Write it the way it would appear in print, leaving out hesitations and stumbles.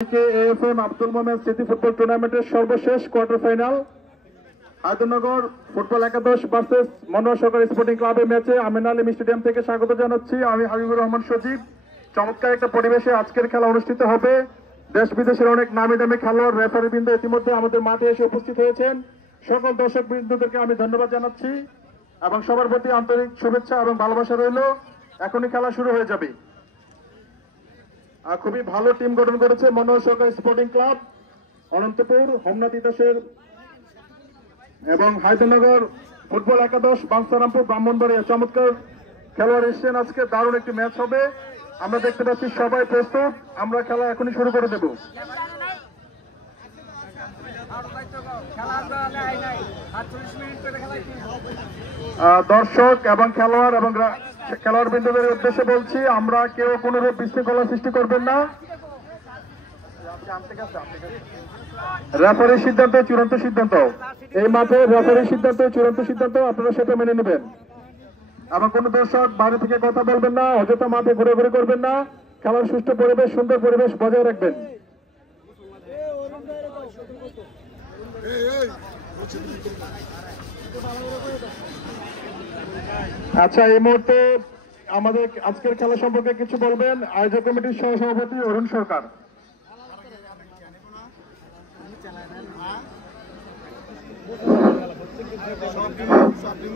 AFM Abdul Momen city football টুর্নামেন্টের সর্বশেষ quarter final Hyderabad football একাদশ ভার্সেস মনোহর সরকার স্পোর্টিং ক্লাবের ম্যাচে আমিন আলী স্টেডিয়াম থেকে স্বাগত জানাচ্ছি। আমি হাবিবুর রহমান সজীব। চমৎকার একটা পরিবেশে আজকের খেলা অনুষ্ঠিত হবে। দেশ বিদেশের অনেক নামি দামি খেলোয়াড়, রেফারি বৃন্দ ইতিমধ্যে আমাদের মাঠে এসে উপস্থিত হয়েছেন। সকল দর্শক বৃন্দদেরকে আমি ধন্যবাদ জানাচ্ছি এবং সবার প্রতি আন্তরিক শুভেচ্ছা এবং ভালোবাসা রইল। এখনই খেলা শুরু হয়ে যাবে। খুবই ভালো টিম গঠন করেছে মনোহর সরকার স্পোর্টিং ক্লাব, অনন্তপুর, হোমনাথ ইতিহাসের এবং হায়দ্রাবাদ ফুটবল একাদশ বাঞ্ছারামপুর ব্রাহ্মণবাড়িয়া। চমৎকার খেলোয়াড় এসছেন। আজকে দারুণ একটি ম্যাচ হবে। আমরা দেখতে পাচ্ছি সবাই প্রস্তুত। আমরা খেলা এখনই শুরু করে দেব। দর্শক এবং খেলোয়াড় বৃন্দদের উদ্দেশ্যে বলছি, আমরা কেউ কোনোরূপ বিশৃঙ্খলা সৃষ্টি করবেন না। রেফারির সিদ্ধান্ত চূড়ান্ত সিদ্ধান্ত। এই মাঠে রেফারির সিদ্ধান্ত চূড়ান্ত সিদ্ধান্ত, আপনারা সেটা মেনে নেবেন এবং কোন দর্শক বাইরে থেকে কথা বলবেন না, অযথা মাঠে ঘুরে করবেন না। খেলার সুষ্ঠু পরিবেশ, সুন্দর পরিবেশ বজায় রাখবেন। আচ্ছা, এই মুহূর্তে আমাদের আজকের খেলা সম্পর্কে কিছু বলবেন আয়োজক কমিটির সহ সভাপতি অরুণ সরকার।